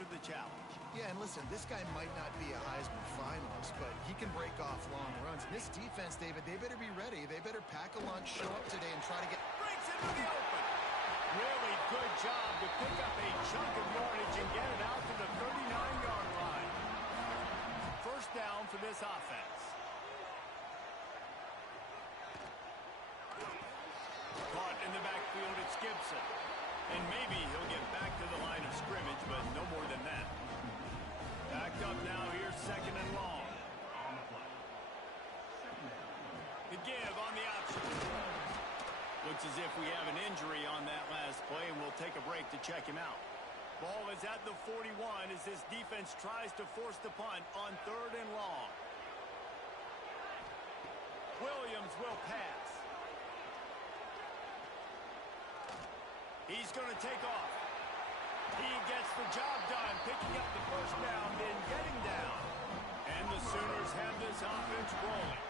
answered the challenge. Yeah, and listen, this guy might not be a Heisman finalist, but he can break off long runs. And this defense, David, they better be ready. They better pack a lunch, show up today, and try to get... Breaks into the open. Really good job to pick up a chunk of yardage and get it out to the 39-yard line. First down for this offense. Caught in the backfield, it's Gibson. And maybe he'll get back to the line of scrimmage, but no more than that. Backed up now, here's second and long. The give on the option. Looks as if we have an injury on that last play, and we'll take a break to check him out. Ball is at the 41 as this defense tries to force the punt on third and long. Williams will pass. He's going to take off. He gets the job done, picking up the first down, then getting down. And the Sooners have this offense rolling.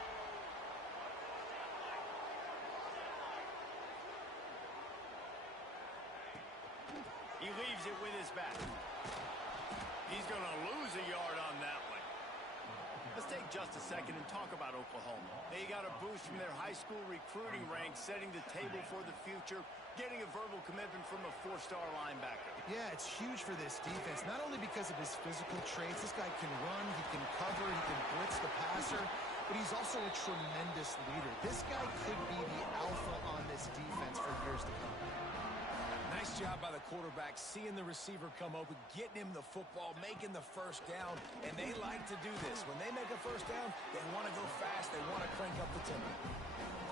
He leaves it with his back. He's going to lose a yard on that one. Let's take just a second and talk about Oklahoma. They got a boost from their high school recruiting ranks, setting the table for the future, getting a verbal commitment from a four-star linebacker. Yeah, it's huge for this defense, not only because of his physical traits. This guy can run, he can cover, he can blitz the passer, but he's also a tremendous leader. This guy could be the alpha on this defense for years to come. Nice job by the quarterback, seeing the receiver come open, getting him the football, making the first down, and they like to do this. When they make a first down, they want to go fast, they want to crank up the tempo.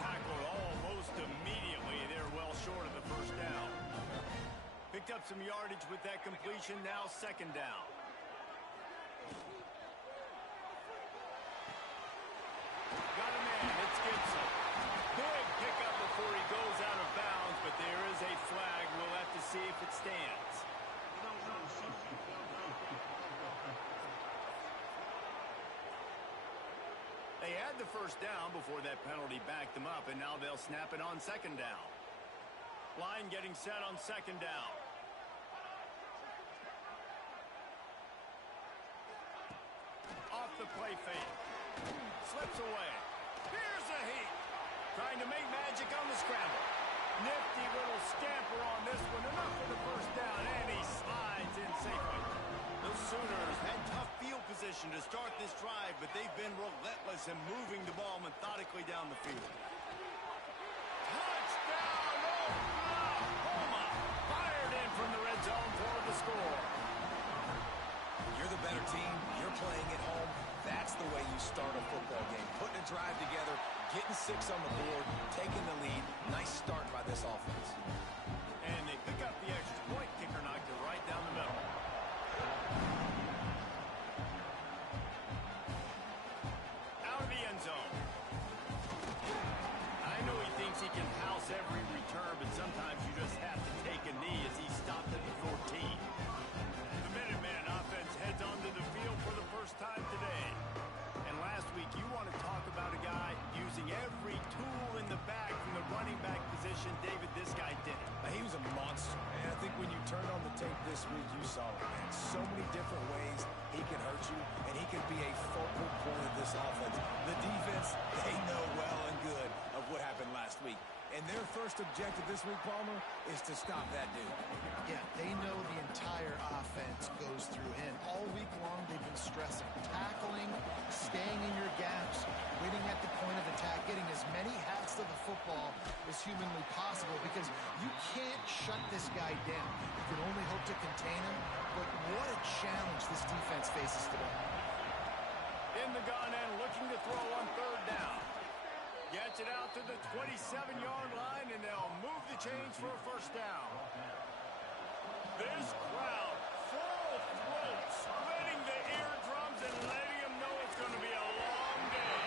Tackled almost immediately. They're well short of the first down. Picked up some yardage with that completion, now second down. Got a man, it's Gibson. Big pickup before he goes out of bounds, but there is a flag. We'll have to see if it stands. They had the first down before that penalty backed them up, and now they'll snap it on second down. Line getting set on second down. Off the play fake. Slips away. Here's a heat. Trying to make magic on the scramble. Nifty little scamper on this one. Enough for the first down, and he slides in safely. The Sooners had tough field position to start this drive, but they've been relentless in moving the ball methodically down the field. Touchdown, Oklahoma! Fired in from the red zone for the score. You're the better team. You're playing at home. That's the way you start a football game. Putting a drive together, getting 6 on the board, taking the lead. Nice start by this offense. And they pick up the extra point. Kicker knocked it right down the middle. Out of the end zone. I know he thinks he can house every return, but sometimes you just have to take a knee as he stopped at the 14. The Minuteman offense heads onto the field for the first time today. And last week, you want to talk about a guy using every tool in the bag from the running back position. David, this guy did it. He was a monster, man. I think when you turned on the tape this week, you saw it, man. So many different ways he can hurt you, and he can be a focal point of this offense. The defense, they know well and good of what happened last week. And their first objective this week, Palmer, is to stop that dude. Yeah, they know the entire offense goes through him. All week long, they've been stressing tackling, staying in your gaps, winning at the point of attack, getting as many hats to the football as humanly possible, because you can't shut this guy down. You can only hope to contain him, but what a challenge this defense faces today. In the gun and looking to throw on third down. Gets it out to the 27-yard line, and they'll move the chains for a first down. This crowd, full throat, splitting the eardrums and letting them know it's going to be a long day.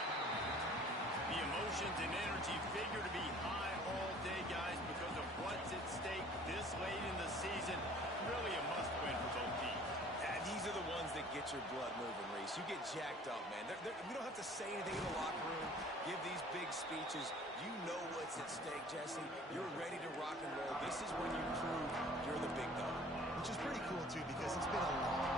The emotions and energy figure to be high all day, guys, because of what's at stake this late in the season. Really a must-win for both teams. These are the ones that get your blood moving, Reese. You get jacked up, man. We don't have to say anything in the locker room, give these big speeches. You know what's at stake, Jesse. You're ready to rock and roll. This is when you prove you're the big dog. Which is pretty cool, too, because it's been a long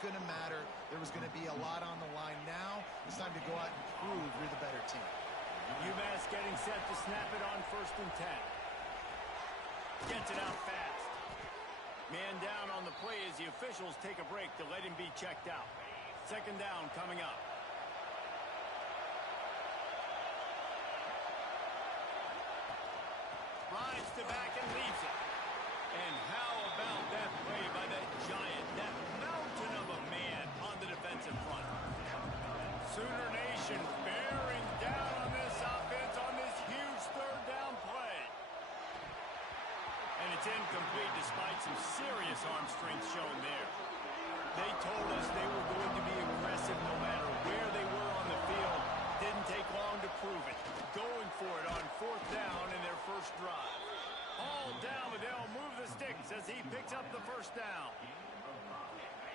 going to matter. There was going to be a lot on the line. Now it's time to go out and prove you're the better team. UMass getting set to snap it on 1st and 10. Gets it out fast. Man down on the play as the officials take a break to let him be checked out. 2nd down coming up. Rides to back and leaves it. And how about that play by that giant, that mountain of a man on the defensive front. Sooner Nation bearing down on this offense on this huge 3rd down play. And it's incomplete despite some serious arm strength shown there. They told us they were going to be aggressive no matter where they were on the field. Didn't take long to prove it. Going for it on 4th down in their first drive. All down, but they'll move the sticks as he picks up the 1st down.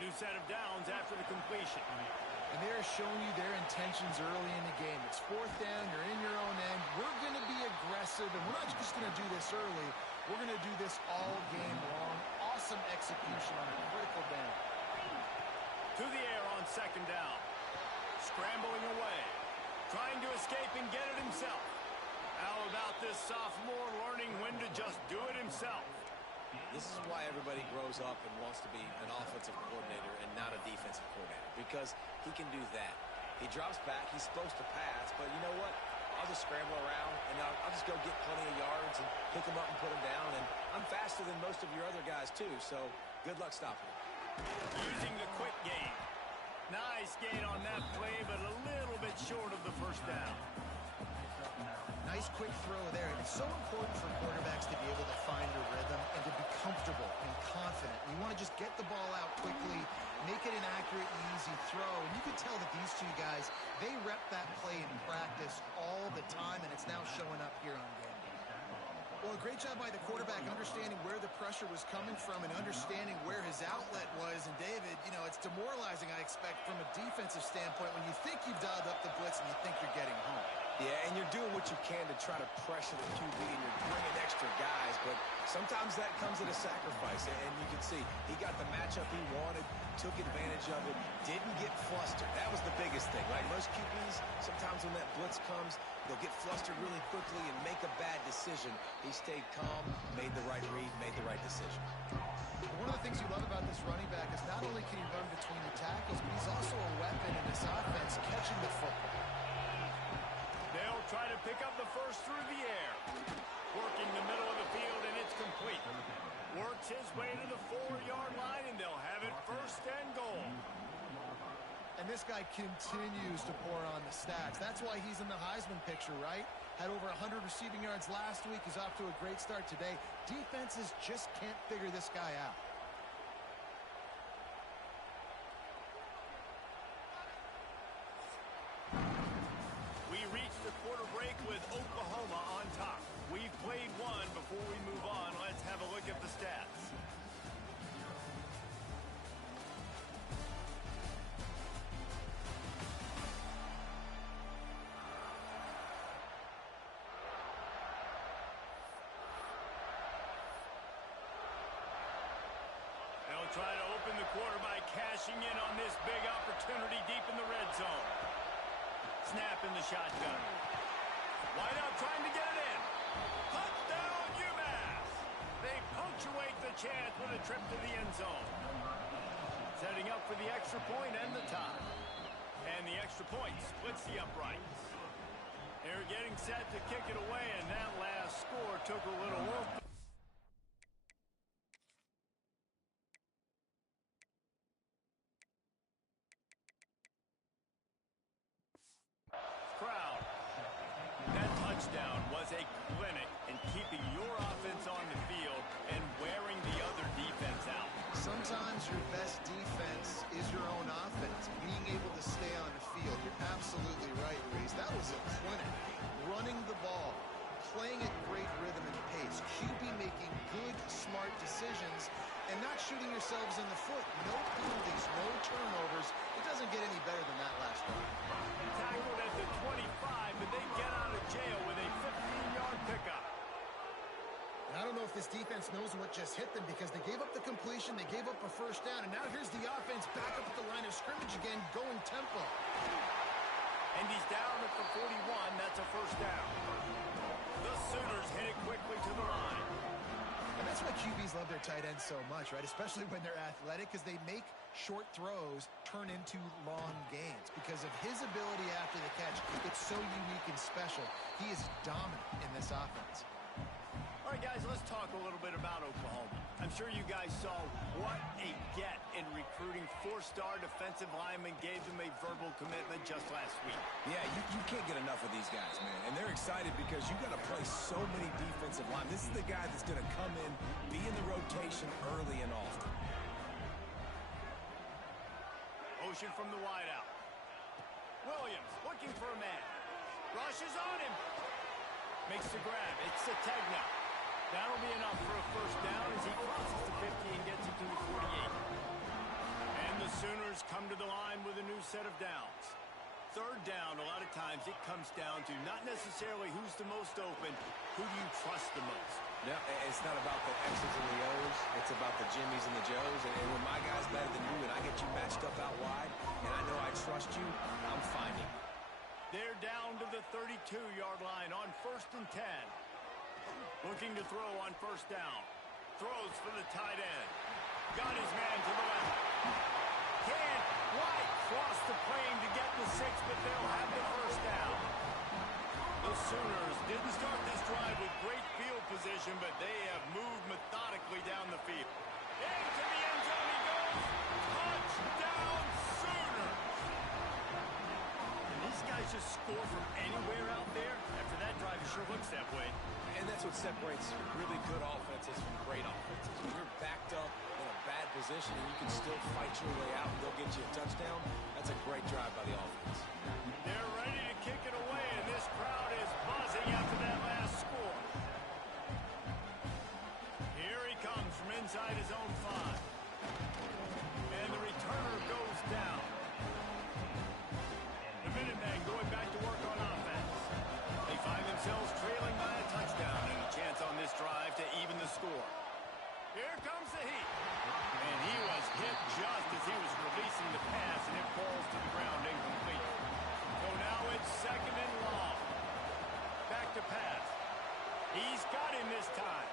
New set of downs after the completion. And they're showing you their intentions early in the game. It's 4th down, you're in your own end. We're going to be aggressive, and we're not just going to do this early. We're going to do this all game long. Awesome execution on a critical down. To the air on 2nd down. Scrambling away. Trying to escape and get it himself. How about this sophomore learning when to just do it himself? This is why everybody grows up and wants to be an offensive coordinator and not a defensive coordinator, because he can do that. He drops back, he's supposed to pass, but you know what? I'll just scramble around, and I'll just go get plenty of yards and pick them up and put them down, and I'm faster than most of your other guys too, so good luck stopping him. Using the quick game. Nice gain on that play, but a little bit short of the 1st down. Nice quick throw there. It's so important for quarterbacks to be able to find a rhythm and to be comfortable and confident. You want to just get the ball out quickly, make it an accurate and easy throw. And you can tell that these two guys, they rep that play in practice all the time, and it's now showing up here on game. Well, a great job by the quarterback understanding where the pressure was coming from and understanding where his outlet was. And David, you know, it's demoralizing, I expect, from a defensive standpoint when you think you've dialed up the blitz and you think you're getting home. Yeah, and you're doing what you can to try to pressure the QB, and you're bringing extra guys, but sometimes that comes at a sacrifice, and you can see he got the matchup he wanted, took advantage of it, didn't get flustered. That was the biggest thing. Like most QBs, sometimes when that blitz comes, they'll get flustered really quickly and make a bad decision. He stayed calm, made the right read, made the right decision. One of the things you love about this running back is not only can he run between the tackles, but he's also a weapon in this offense catching the football. They'll try to pick up the 1st through the air. Working the middle of the field, and it's complete. Works his way to the 4-yard line, and they'll have it 1st and goal. And this guy continues to pour on the stats. That's why he's in the Heisman picture, right? Had over 100 receiving yards last week. He's off to a great start today. Defenses just can't figure this guy out. We reach the quarter break with Oklahoma on top. We've played one. Before we move on, let's have a look at the stats. They'll try to open the quarter by cashing in on this big opportunity deep in the red zone. Snap in the shotgun. Wide out trying to get it in. Touchdown UMass. They punctuate the chance with a trip to the end zone. Setting up for the extra point and the tie. And the extra point splits the uprights. They're getting set to kick it away, and that last score took a little work. Touchdown was a clinic in keeping your offense on the field and wearing the other defense out. Sometimes your best defense is your own offense, being able to stay on the field. You're absolutely right, Reese. That was a clinic. Running the ball, playing at great rhythm and pace, QB making good, smart decisions, and not shooting yourselves in the foot. No penalties, no turnovers. It doesn't get any better than that last one. Tackled at the 25, but they get out of jail with a 15-yard pickup. And I don't know if this this defense knows what just hit them because they gave up the completion, they gave up a first down, and now here's the offense back up at the line of scrimmage again, going tempo. And he's down at the 41. That's a first down. The Sooners hit it quickly to the line. And that's why QBs love their tight ends so much, right? Especially when they're athletic, because they make short throws turn into long gains. Because of his ability after the catch, it's so unique and special. He is dominant in this offense. All right, guys, let's talk a little bit about Oklahoma. I'm sure you guys saw what a get in recruiting. Four-star defensive linemen gave them a verbal commitment just last week. Yeah, you can't get enough of these guys, man. And they're excited because you got to play so many defensive line. This is the guy that's going to come in, be in the rotation early and often. Motion from the wideout. Williams looking for a man. Rushes on him. Makes the grab. It's Sategna. That'll be enough for a first down as he crosses the 50 and gets it to the 48. And the Sooners come to the line with a new set of downs. Third down, a lot of times it comes down to not necessarily who's the most open, who do you trust the most? Yeah, it's not about the X's and the O's. It's about the Jimmies and the Joes. And when my guy's better than you and I get you matched up out wide and I know I trust you, I'm finding. They're down to the 32-yard line on 1st and 10. Looking to throw on first down. Throws for the tight end. Got his man to the left. Can't quite cross the plane to get the 6, but they'll have the first down. The Sooners didn't start this drive with great field position, but they have moved methodically down the field. Into the end zone he goes. Touchdown, Sooners! Can these guys just score from anywhere out there? After that drive, it sure looks that way. And that's what separates really good offenses from great offenses. When you're backed up in a bad position and you can still fight your way out and go get you a touchdown, that's a great drive by the offense. They're ready to kick it away, and this crowd is buzzing after that last score. Here he comes from inside his own 5. And the returner goes down. The Minutemen going back to work on offense. They find themselves trailing by a touchdown and a chance on this drive to even the score. Here comes the heat. And he was hit just as he was releasing the pass, and it falls to the ground incomplete. So now it's 2nd and long. Back to pass. He's got him this time.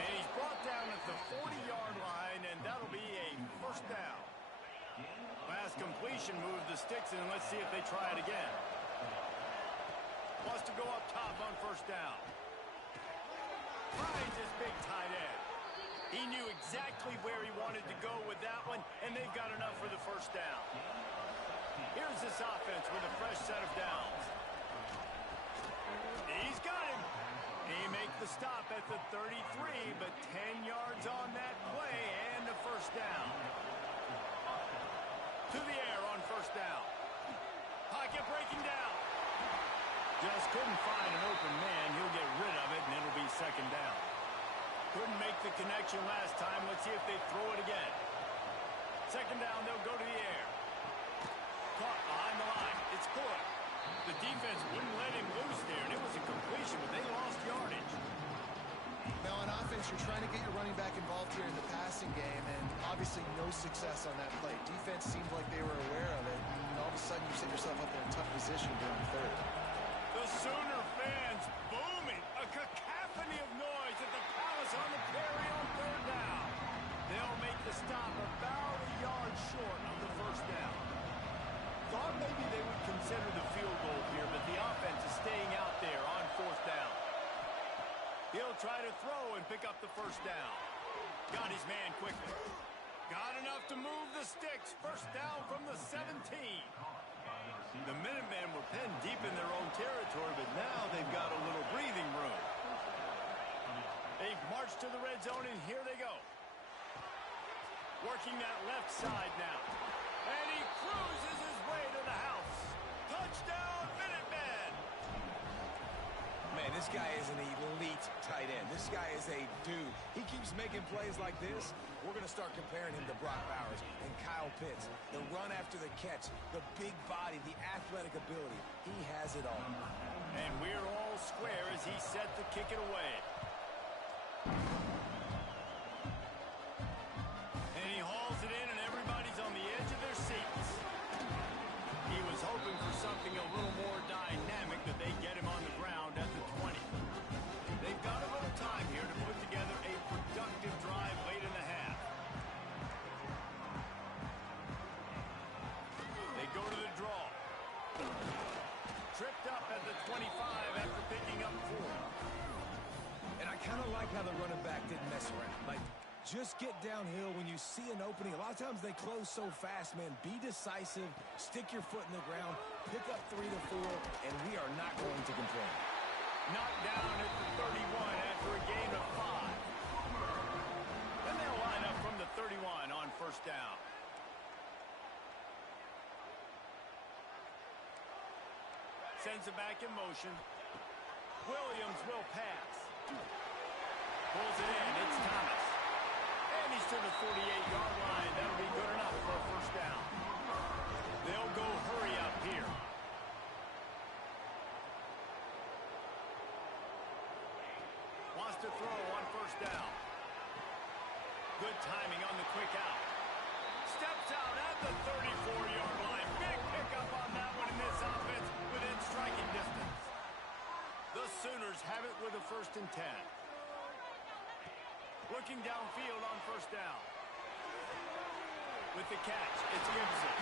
And he's brought down at the 40-yard line, and that'll be a first down. Last completion moved the sticks, and let's see if they try it again. Wants to go up top on first down. Finds his big tight end. He knew exactly where he wanted to go with that one, and they've got enough for the first down. Here's this offense with a fresh set of downs. He's got him. He makes the stop at the 33, but 10 yards on that play and a first down. To the air on first down. Pocket breaking down. Just couldn't find an open man. He'll get rid of it, and it'll be 2nd down. Couldn't make the connection last time. Let's see if they throw it again. 2nd down, they'll go to the air. Caught behind the line. It's good. The defense wouldn't let him loose there, and it was a completion, but they lost yardage. Now, on offense, you're trying to get your running back involved here in the passing game, and obviously no success on that play. Defense seemed like they were aware of it, and all of a sudden you set yourself up in a tough position during third. The Sooner fans booming. A cacophony of noise at the Palace on the Prairie on 3rd down. They'll make the stop about a yard short of the first down. Thought maybe they would consider the field goal here, but the offense is staying out there on 4th down. He'll try to throw and pick up the first down. Got his man quickly. Got enough to move the sticks. First down from the 17. The Minutemen were penned deep in their own territory, but now they've got a little breathing room. They've marched to the red zone, and here they go. Working that left side now. And he cruises his way to the house. Touchdown, Minutemen! Man, this guy is an elite tight end. This guy is a dude. He keeps making plays like this. We're going to start comparing him to Brock Bowers and Kyle Pitts. The run after the catch, the big body, the athletic ability. He has it all. And we're all square as he set to kick it away. tripped up at the 25 after picking up 4. And I kind of like how the running back didn't mess around. Like, just get downhill when you see an opening. A lot of times they close so fast, man. Be decisive, stick your foot in the ground, pick up 3 to 4, and we are not going to complain. Knocked down at the 31 after a gain of 5. And they'll line up from the 31 on first down. Sends it back in motion. Williams will pass. Pulls it in. It's Thomas. And he's to the 48-yard line. That'll be good enough for a first down. They'll go hurry up here. Wants to throw on first down. Good timing on the quick out. Steps out at the 34-yard line. Big pickup on that one in this offense within striking distance. The Sooners have it with a 1st and 10. Looking downfield on first down. With the catch, it's Gibson.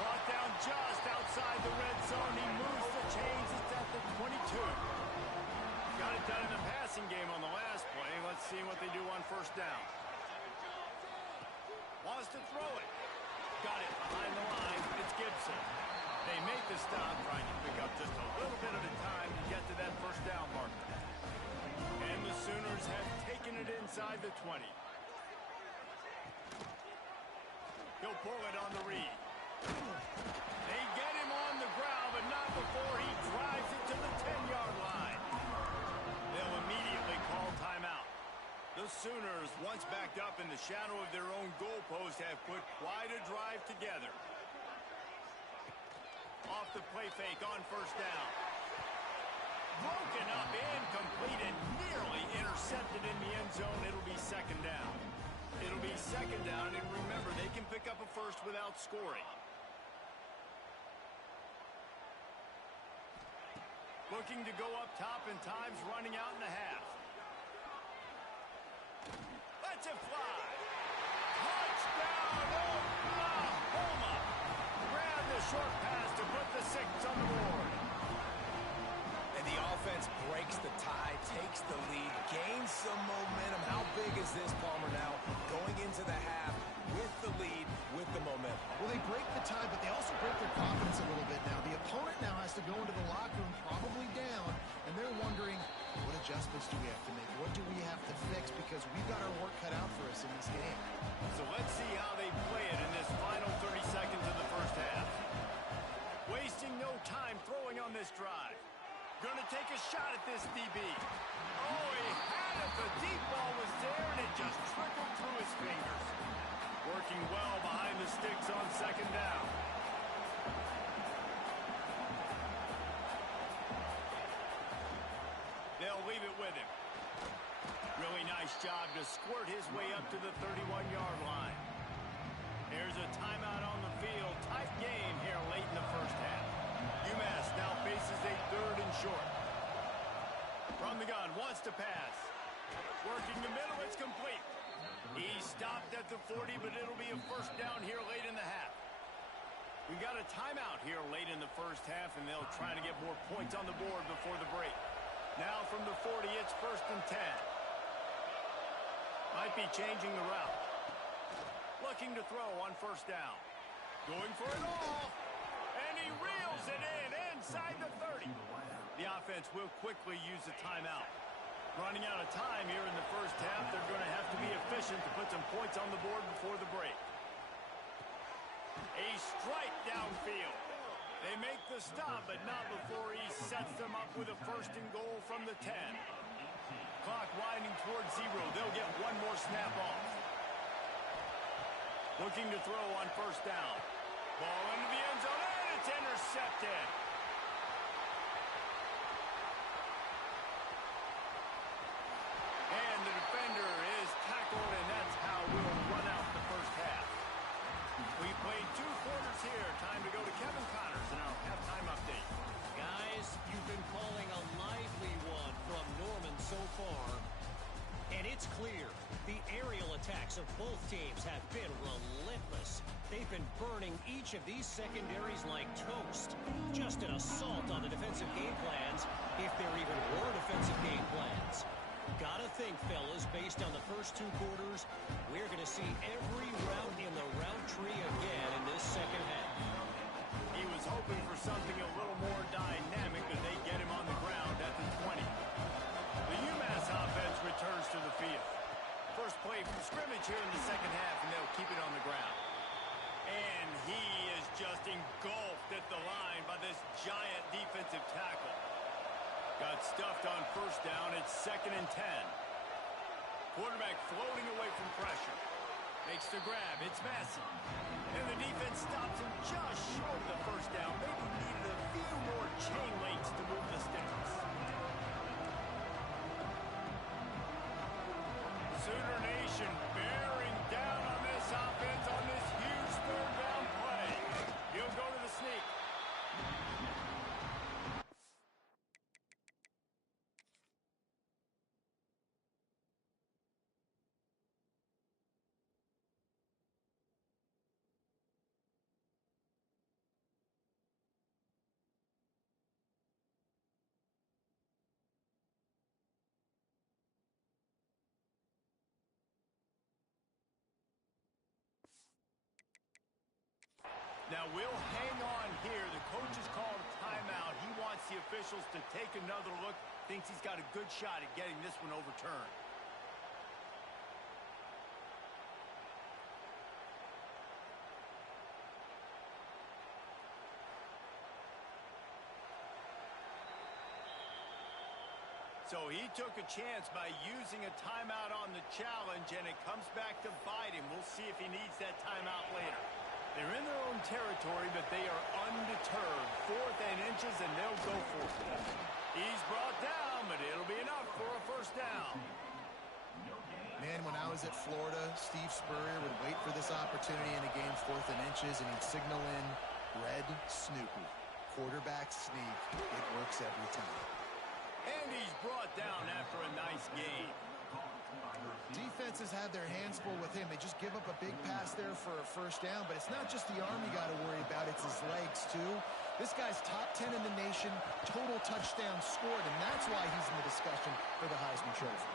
Brought down just outside the red zone. He moves the chains. It's at the 22. Got it done in the passing game on the last play. Let's see what they do on first down. Wants to throw it. Got it behind the line. It's Gibson. They make the stop, trying to pick up just a little bit at a time to get to that first down marker. And the Sooners have taken it inside the 20. He'll pull it on the read. They get him on the ground, but not before he drives it to the 10-yard line. They'll immediately call timeout. The Sooners, once backed up in the shadow of their own goalpost, have put quite a drive together. Off the play fake on first down. Broken up, incomplete, and nearly intercepted in the end zone. It'll be second down. It'll be second down, and remember, they can pick up a first without scoring. Looking to go up top, and time's running out in the half. Let's it fly. Touchdown, Oklahoma. Grab the short pass to put the 6 on the board. And the offense breaks the tie, takes the lead, gains some momentum. How big is this, Palmer, now? Going into the half with the lead, with the momentum. Well, they break the tie, but they also break their confidence a little bit now. The opponent now has to go into the locker room probably down, and they're wondering, what adjustments do we have to make? What do we have to fix? Because we've got our work cut out for us in this game. So let's see how they play it in this final 30 seconds of the first half. Wasting no time throwing on this drive. Gonna take a shot at this DB. Oh, he had it. The deep ball was there, and it just trickled through his fingers. Working well behind the sticks on second down. They'll leave it with him. Really nice job to squirt his way up to the 31-yard line. Here's a timeout on the field. Tight game here late in the first half. UMass now faces a 3rd and short. From the gun, wants to pass. Working the middle, it's complete. He stopped at the 40, but it'll be a first down here late in the half. We got a timeout here late in the first half, and they'll try to get more points on the board before the break. Now from the 40, it's 1st and 10. Might be changing the route. Looking to throw on first down. Going for it all. And he reels it in inside the 30. The offense will quickly use a timeout. Running out of time here in the first half. They're going to have to be efficient to put some points on the board before the break. A strike downfield. They make the stop, but not before he sets them up with a 1st and goal from the 10. Clock winding towards 0. They'll get one more snap off. Looking to throw on first down. Ball into the end zone, and it's intercepted. And the defender is tackled, and that's how we'll run out the first half. We played 2 quarters here. Time to go to Kevin Connors in our halftime update. Guys, you've been calling a lively one from Norman so far. And it's clear, the aerial attacks of both teams have been relentless. They've been burning each of these secondaries like toast. just an assault on the defensive game plans, if there even were defensive game plans. Gotta think, fellas, based on the first 2 quarters, we're going to see every route in the route tree again in this second half. He was hoping for something a little more dynamic, but they get him on the ground at the 20. The UMass offense returns to the field. First play from scrimmage here in the second half, and they'll keep it on the ground. And he is just engulfed at the line by this giant defensive tackle. Got stuffed on first down. It's 2nd and 10. Quarterback floating away from pressure. Makes the grab. It's Massey. And the defense stops him just short of the first down. Maybe needed a few more chain links to move the sticks. Sooner Nation bearing down on this offense on this huge 3rd down play. He'll go to the sneak. Now we'll hang on here. The coach has called a timeout. He wants the officials to take another look. Thinks he's got a good shot at getting this one overturned. So he took a chance by using a timeout on the challenge, and it comes back to bite him. We'll see if he needs that timeout later. They're in their own territory, but they are undeterred. 4th and inches, and they'll go for it. He's brought down, but it'll be enough for a first down. Man, when I was at Florida, Steve Spurrier would wait for this opportunity in a game, 4th and inches, and he'd signal in red Snoopy. Quarterback sneak. It works every time. And he's brought down after a nice game. Defenses have their hands full with him. They just give up a big pass there for a first down, but it's not just the arm you got to worry about, it's his legs too. This guy's top 10 in the nation, total touchdowns scored, and that's why he's in the discussion for the Heisman Trophy.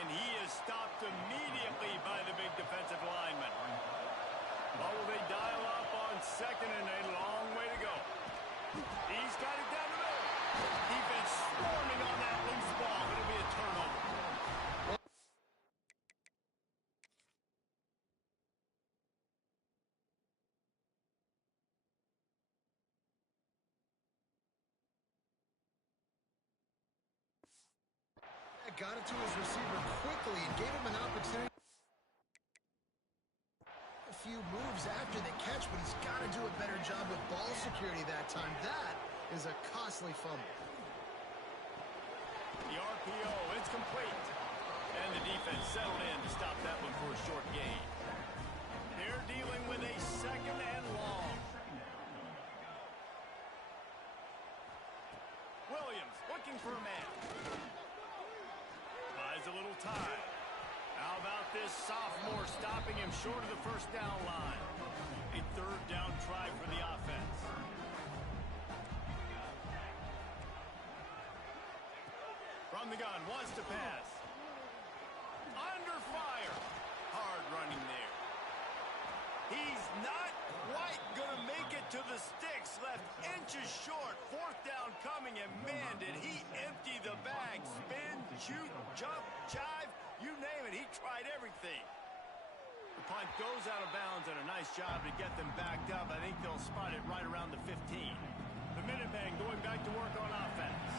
And he is stopped immediately by the big defensive lineman. What will they dial up on 2nd and a long way to go? He's got it down the middle. Defense swarming on that loose ball. It'll be a turnover. Got it to his receiver quickly and gave him an opportunity. A few moves after the catch, but he's got to do a better job with ball security that time. That is a costly fumble. The RPO, it's complete. And the defense settled in to stop that one for a short gain. They're dealing with a 2nd and long. Williams looking for a man. Buys a little time. How about this sophomore stopping him short of the first down line? A 3rd down try for the offense. From the gun, wants to pass. Under fire. Hard running there. He's not quite going to make it to the sticks. Left inches short. 4th down coming, and man, did he empty the bag. Spin, shoot, jump, jive, you name it. He tried everything. The punt goes out of bounds, and a nice job to get them backed up. I think they'll spot it right around the 15. The Minutemen going back to work on offense.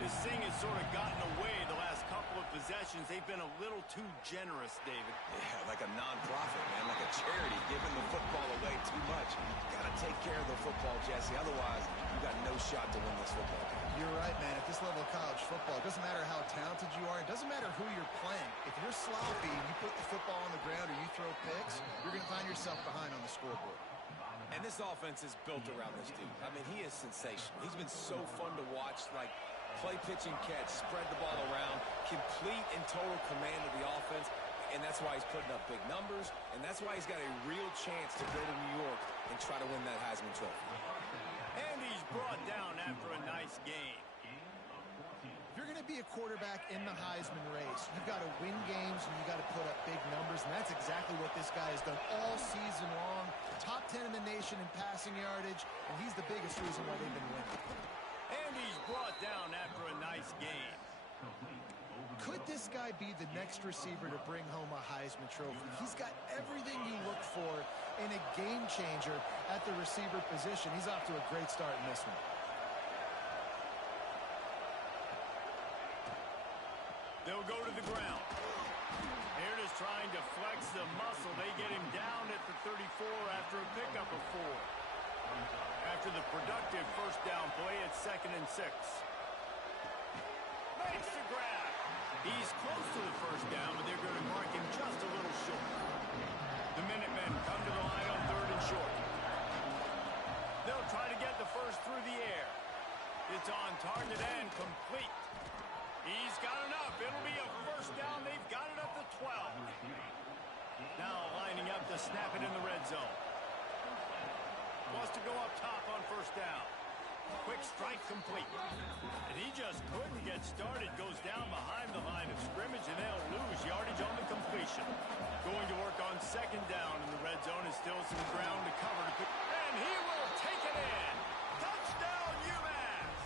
This thing has sort of gotten away the last couple of possessions. They've been a little too generous, David. Yeah, like a non-profit, man, like a charity, giving the football away too much. Got to take care of the football, Jesse. Otherwise, you got no shot to win this football game. You're right, man. At this level of college football, it doesn't matter how talented you are. It doesn't matter who you're playing. If you're sloppy and you put the football on the ground or you throw picks, you're going to find yourself behind on the scoreboard. And this offense is built around this dude. I mean, he is sensational. He's been so fun to watch, like play, pitch, and catch, spread the ball around, complete and total command of the offense, and that's why he's putting up big numbers, and that's why he's got a real chance to go to New York and try to win that Heisman Trophy. And he's nice gain. If you're going to be a quarterback in the Heisman race, you've got to win games and you've got to put up big numbers, and that's exactly what this guy has done all season long. Top 10 in the nation in passing yardage, and he's the biggest reason why they've been winning. And he's brought down after a nice gain. Could this guy be the next receiver to bring home a Heisman Trophy? He's got everything you look for in a game changer at the receiver position. He's off to a great start in this one. They'll go to the ground. Here it is trying to flex the muscle. They get him down at the 34 after a pickup of 4. After the productive first down play, it's 2nd and 6. Makes the grab. He's close to the first down, but they're going to mark him just a little short. The Minutemen come to the line on 3rd and short. They'll try to get the first through the air. It's on target and complete. He's got enough. It'll be a first down. They've got it up to 12. Now lining up to snap it in the red zone. Wants to go up top on first down. Quick strike complete. And he just couldn't get started. Goes down behind the line of scrimmage, and they'll lose yardage on the completion. Going to work on 2nd down in the red zone. Is still some ground to cover. And he will take it in. Touchdown, UMass!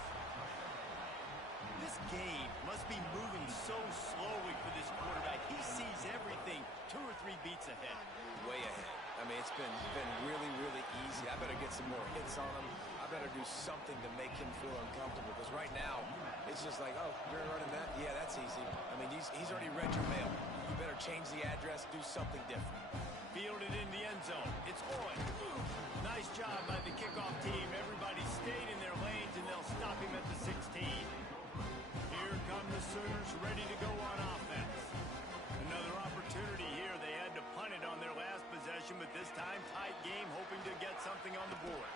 This game must be moving so slowly for this quarterback. He sees everything 2 or 3 beats ahead. Way ahead. I mean, it's been really, really easy. I better get some more hits on him. I better do something to make him feel uncomfortable, because right now, it's just like, oh, you're running that? Yeah, that's easy. I mean, he's already read your mail. You better change the address, do something different. Fielded in the end zone. It's on. Nice job by the kickoff team. Everybody stayed in their lanes, and they'll stop him at the 16. Here come the Sooners, ready to go on offense. Another opportunity here. They had to punt it on their last possession, but this time tight game, hoping to get something on the board.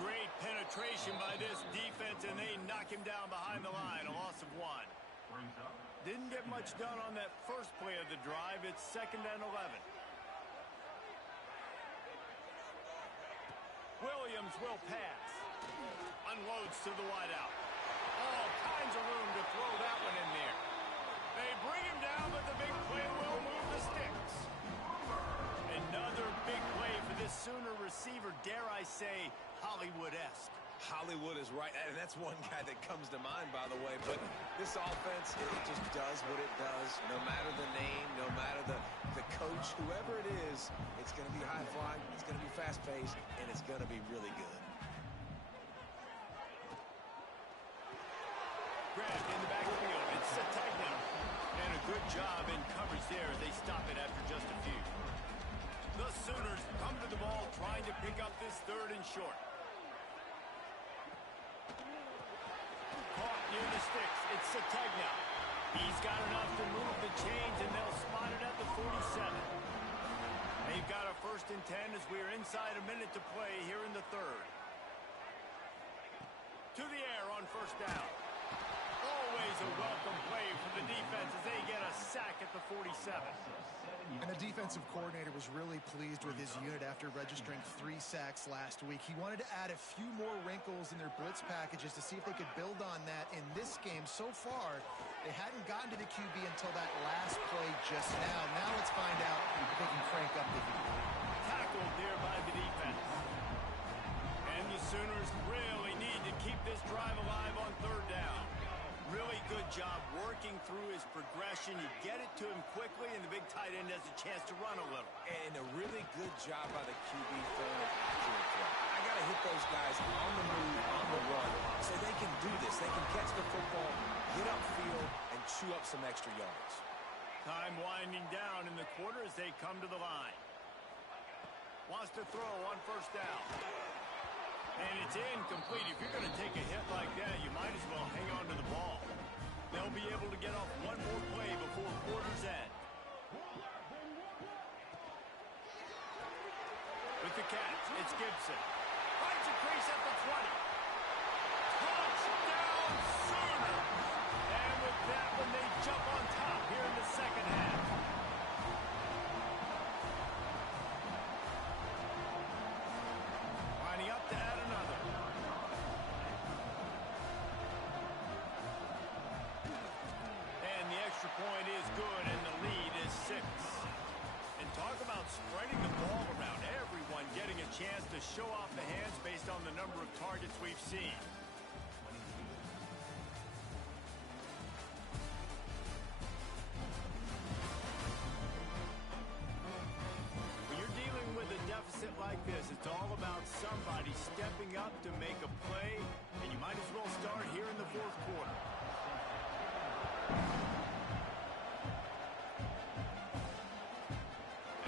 Great penetration by this defense, and they knock him down behind the line. A loss of 1. Didn't get much done on that first play of the drive. It's 2nd and 11. Williams will pass. Unloads to the wideout. All kinds of room to throw that one in there. They bring him down, but the big play will move the sticks. Another big play for this Sooner receiver, dare I say, Hollywood-esque. Hollywood is right, and that's one guy that comes to mind, by the way. But this offense, it just does what it does. No matter the name, no matter the coach, whoever it is, it's going to be high-flying, it's going to be fast-paced, and it's going to be really good. Grabbed in the backfield. It's Sategna. And a good job in coverage there as they stop it after just a few. The Sooners come to the ball trying to pick up this 3rd and short. Caught near the sticks. It's Sategna. He's got enough to move the chains, and they'll spot it at the 47. They've got a 1st and 10 as we're inside a minute to play here in the 3rd. To the air on first down. Always a welcome play for the defense as they get a sack at the 47. And the defensive coordinator was really pleased with his unit after registering 3 sacks last week. He wanted to add a few more wrinkles in their blitz packages to see if they could build on that in this game. So far, they hadn't gotten to the QB until that last play just now. Now let's find out if they can crank up the heat. Tackled there by the defense. And the Sooners really need to keep this drive alive on 3rd down. Really good job working through his progression. You get it to him quickly, and the big tight end has a chance to run a little. And a really good job by the QB throwing an accurate throw. I got to hit those guys on the move, on the run, so they can do this. They can catch the football, get upfield, and chew up some extra yards. Time winding down in the quarter as they come to the line. Wants to throw on first down. And it's incomplete. If you're going to take a hit like that, you might as well hang on to the ball. They'll be able to get off one more play before quarter's end. With the catch, it's Gibson. Finds a crease at the 20. Touchdown, Sooners! And with that one, they jump on top here in the 2nd half. Lining up to add another. show off the hands based on the number of targets we've seen. When you're dealing with a deficit like this, it's all about somebody stepping up to make a play, and you might as well start here in the fourth quarter.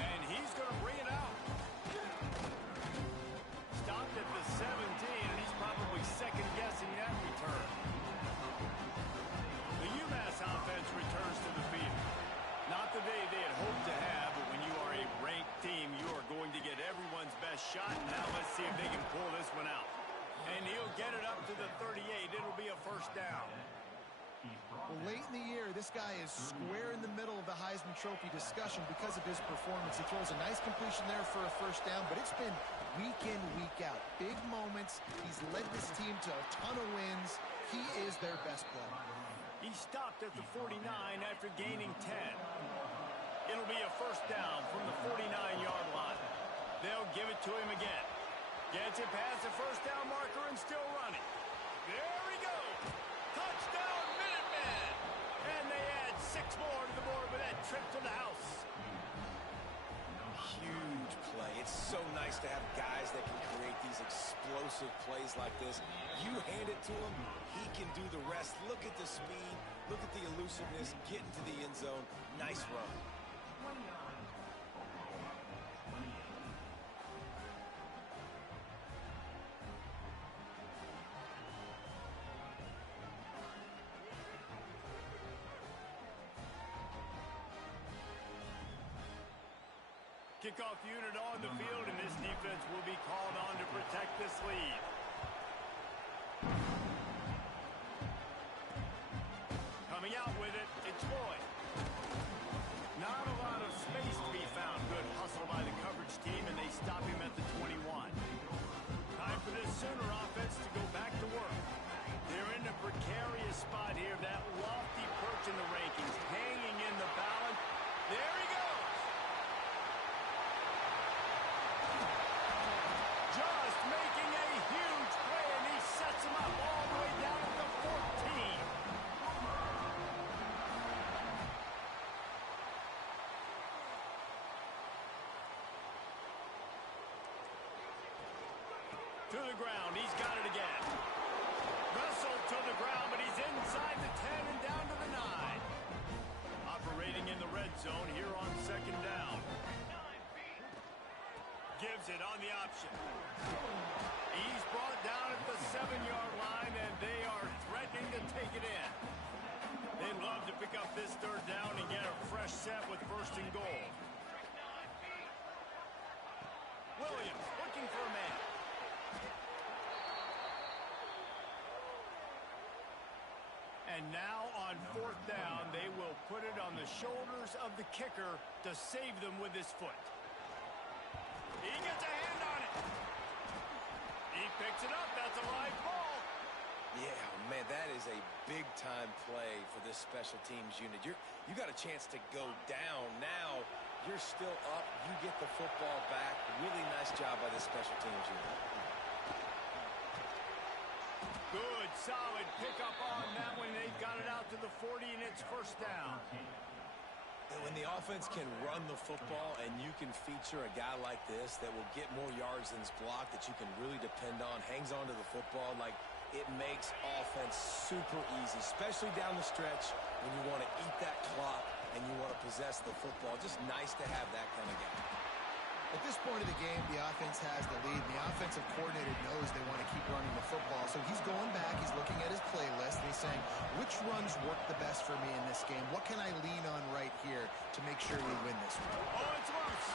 And he's going to bring it out. Stopped at the 17, and he's probably second-guessing that return. The UMass offense returns to the field. Not the day they had hoped to have, but when you are a ranked team, you are going to get everyone's best shot. Now let's see if they can pull this one out. And he'll get it up to the 38. It'll be a first down. Well, late in the year, this guy is square in the middle of the Heisman Trophy discussion because of his performance. He throws a nice completion there for a first down, but it's been week in, week out. Big moments. He's led this team to a ton of wins. He is their best player. He stopped at the 49 after gaining 10. It'll be a first down from the 49-yard line. They'll give it to him again. Gets it past the first down marker and still running. There we go. Touchdown, Minutemen. And they add 6 more to the board with that trip to the house. Huge play. It's so nice to have guys that can create these explosive plays like this. You hand it to him, he can do the rest. Look at the speed. Look at the elusiveness. Get into the end zone. Nice run. Kickoff unit on the field, and this defense will be called on to protect this lead. Coming out with it, it's Floyd. Not a lot of space to be found. Good hustle by the coverage team, and they stop him at the 21. Time for this Sooner offense to go back to work. They're in a precarious spot here. That lofty perch in the rankings, hanging in the balance. There he goes. Just making a huge play, and he sets him up all the way down at the 14. To the ground, he's got it again. Wrestled to the ground, but he's inside the 10 and down to the 9. Operating in the red zone here on second down. Gives it on the option. He's brought down at the 7-yard line, and they are threatening to take it in. They'd love to pick up this third down and get a fresh set with first and goal. Williams looking for a man. And now on fourth down, they will put it on the shoulders of the kicker to save them with his foot. He gets a hand on it. He picks it up. That's a live ball. Yeah, man, that is a big-time play for this special teams unit. You got a chance to go down. Now you're still up. You get the football back. Really nice job by this special teams unit. Good, solid pickup on that one. They've got it out to the 40, and it's first down. And when the offense can run the football and you can feature a guy like this that will get more yards than his block, that you can really depend on, hangs on to the football, like it makes offense super easy, especially down the stretch when you want to eat that clock and you want to possess the football. Just nice to have that kind of guy. At this point of the game, the offense has the lead. The offensive coordinator knows they want to keep running the football. So he's going back, he's looking at his playlist, and he's saying, which runs work the best for me in this game? What can I lean on right here to make sure we win this one? Oh, it's loose.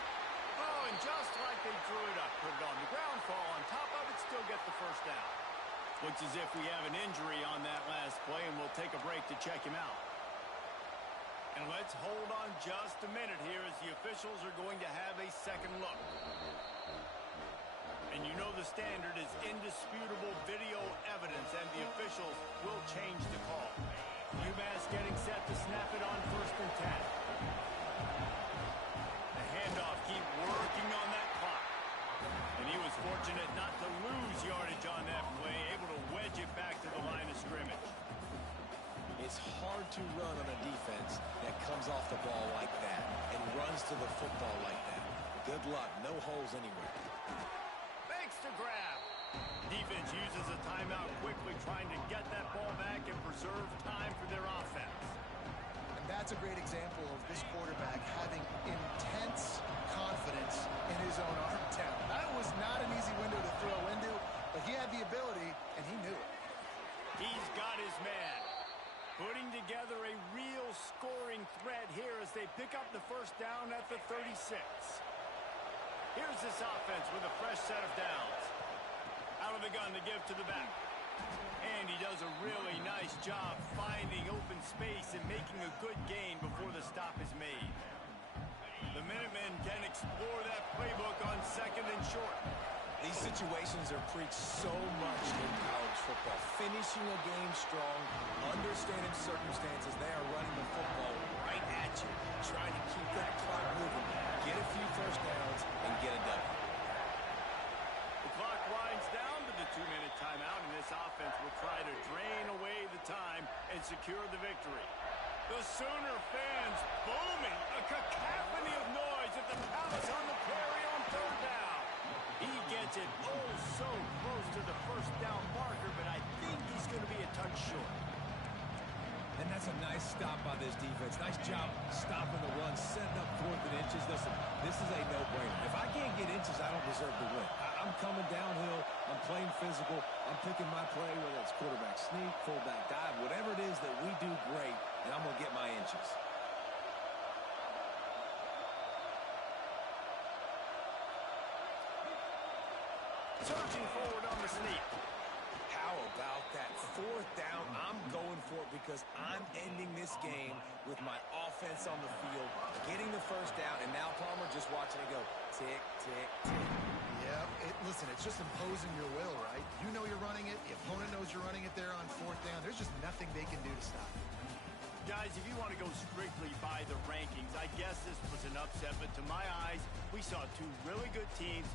Oh, and just like they drew it up, put it on the ground, fall on top of it, still get the first down. Looks as if we have an injury on that last play, and we'll take a break to check him out. And let's hold on just a minute here as the officials are going to have a second look. And you know the standard is indisputable video evidence, and the officials will change the call. UMass getting set to snap it on first and 10. The handoff, keep working on that clock. And he was Fortunate not to lose yardage on that play, able to wedge it back to the line of scrimmage. It's hard to run on a defense that comes off the ball like that and runs to the football like that. Good luck. No holes anywhere. Fakes to grab. Defense uses a timeout quickly, trying to get that ball back and preserve time for their offense. And that's a great example of this quarterback having intense confidence in his own arm talent. That was not an easy window to throw into, but he had the ability, and he knew it. He's got his man. Putting together a real scoring threat here as they pick up the first down at the 36. Here's this offense with a fresh set of downs. Out of the gun to give to the back. And he does a really nice job finding open space and making a good gain before the stop is made. The Minutemen can explore that playbook on second and short. These situations are preached so much in college football. Finishing a game strong, understanding circumstances. They are running the football right at you, trying to keep that clock moving, get a few first downs, and get a W. The clock winds down to the 2-minute timeout, and this offense will try to drain away the time and secure the victory. The Sooner fans booming, a cacophony of noise at the Palace on the Prairie on third down. He gets it oh so close to the first down marker, but I think he's going to be a touch short. And that's a nice stop by this defense. Nice job stopping the run, setting up 4th and inches. Listen, this is a no-brainer. If I can't get inches, I don't deserve to win. I'm coming downhill. I'm playing physical. I'm picking my play, whether it's quarterback sneak, fullback dive, whatever it is that we do great, and I'm going to get my inches. Surging forward on the sneak. How about that 4th down? I'm going for it because I'm ending this game with my offense on the field, getting the first down, and now Palmer just watching it go tick, tick, tick. Yeah, listen, it's just imposing your will, right? You know you're running it. The opponent knows you're running it there on 4th down. There's just nothing they can do to stop it. Guys, if you want to go strictly by the rankings, I guess this was an upset, but to my eyes, we saw two really good teams